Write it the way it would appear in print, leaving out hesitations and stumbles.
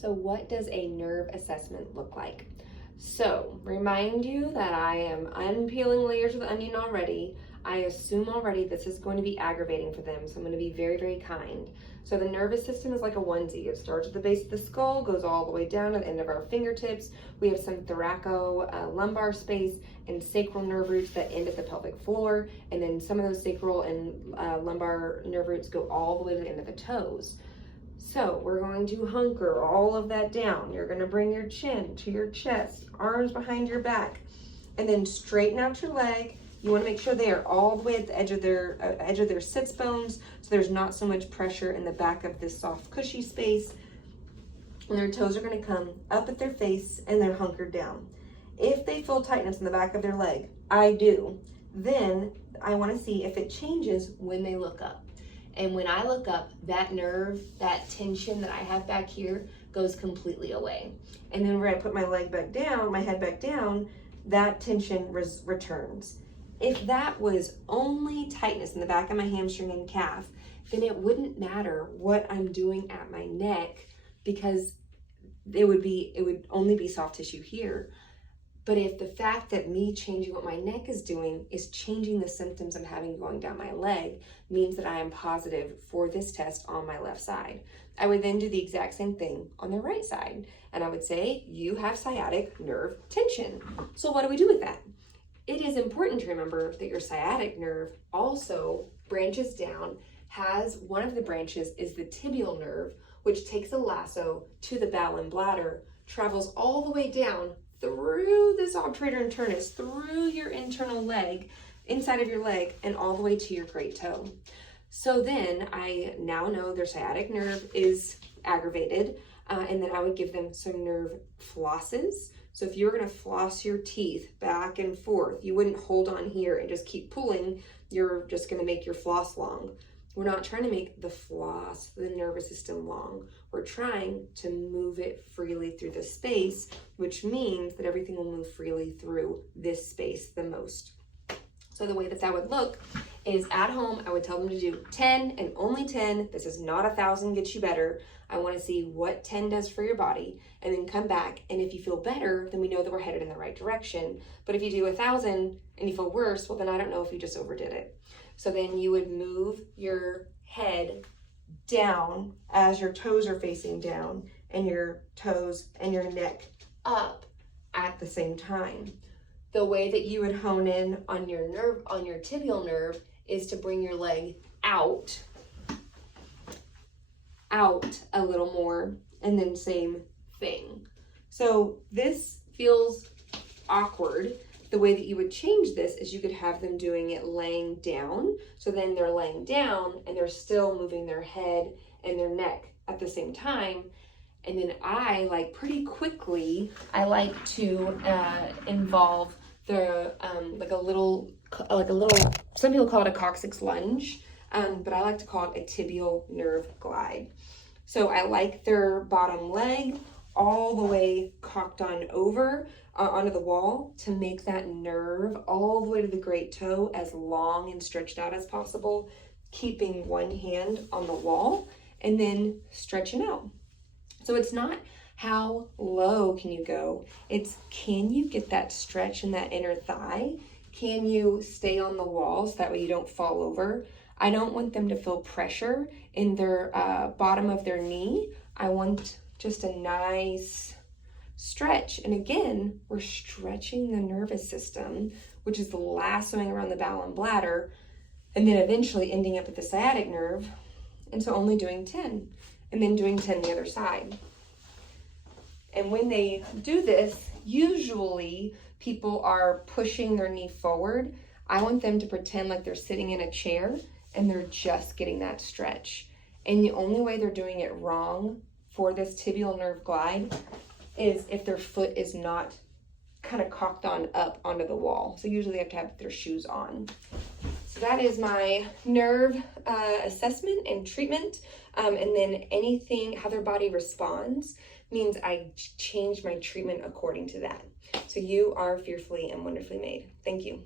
So what does a nerve assessment look like? So remind you that I am unpeeling layers of the onion already. I assume already this is going to be aggravating for them, so I'm going to be very, very kind. So the nervous system is like a onesie. It starts at the base of the skull, goes all the way down to the end of our fingertips. We have some thoraco-lumbar space and sacral nerve roots that end at the pelvic floor, and then some of those sacral and lumbar nerve roots go all the way to the end of the toes. So we're going to hunker all of that down. You're going to bring your chin to your chest, arms behind your back, and then straighten out your leg. You want to make sure they are all the way at the edge of their sits bones, so there's not so much pressure in the back of this soft, cushy space. And their toes are going to come up at their face, and they're hunkered down. If they feel tightness in the back of their leg, I do, then I want to see if it changes when they look up. And when I look up, that nerve, that tension that I have back here goes completely away. And then when I put my leg back down, my head back down, that tension returns. If that was only tightness in the back of my hamstring and calf, then it wouldn't matter what I'm doing at my neck, because it would only be soft tissue here. But if the fact that me changing what my neck is doing is changing the symptoms I'm having going down my leg means that I am positive for this test on my left side, I would then do the exact same thing on the right side. And I would say, you have sciatic nerve tension. So what do we do with that? It is important to remember that your sciatic nerve also branches down, has one of the branches is the tibial nerve, which takes a lasso to the bowel and bladder, travels all the way down through this obturator internus, through your internal leg, inside of your leg, and all the way to your great toe. So then I now know their sciatic nerve is aggravated, and then I would give them some nerve flosses. So if you were going to floss your teeth back and forth, you wouldn't hold on here and just keep pulling. You're just going to make your floss long. We're not trying to make the floss, the nervous system, long. We're trying to move it freely through the space, which means that everything will move freely through this space the most. So the way that that would look is, at home, I would tell them to do 10 and only 10. This is not 1,000 gets you better. I want to see what 10 does for your body, and then come back. And if you feel better, then we know that we're headed in the right direction. But if you do 1,000 and you feel worse, well, then I don't know if you just overdid it. So then you would move your head down as your toes are facing down, and your toes and your neck up at the same time. The way that you would hone in on your nerve, on your tibial nerve, is to bring your leg out a little more, and then same thing. So this feels awkward. The way that you would change this is you could have them doing it laying down. So then they're laying down and they're still moving their head and their neck at the same time. And then I like pretty quickly, I like to involve the like a little, some people call it a coccyx lunge, but I like to call it a tibial nerve glide. So I like their bottom leg all the way cocked on over onto the wall to make that nerve all the way to the great toe as long and stretched out as possible, keeping one hand on the wall and then stretching out. So it's not how low can you go, it's can you get that stretch in that inner thigh? Can you stay on the wall so that way you don't fall over? I don't want them to feel pressure in their bottom of their knee. I want just a nice stretch. And again, we're stretching the nervous system, which is the lassoing around the bowel and bladder, and then eventually ending up at the sciatic nerve. And so only doing 10, and then doing 10 the other side. And when they do this, usually people are pushing their knee forward. I want them to pretend like they're sitting in a chair and they're just getting that stretch. And the only way they're doing it wrong for this tibial nerve glide is if their foot is not kind of cocked on up onto the wall. So usually they have to have their shoes on. So that is my nerve assessment and treatment. And then anything, how their body responds, means I change my treatment according to that. So you are fearfully and wonderfully made. Thank you.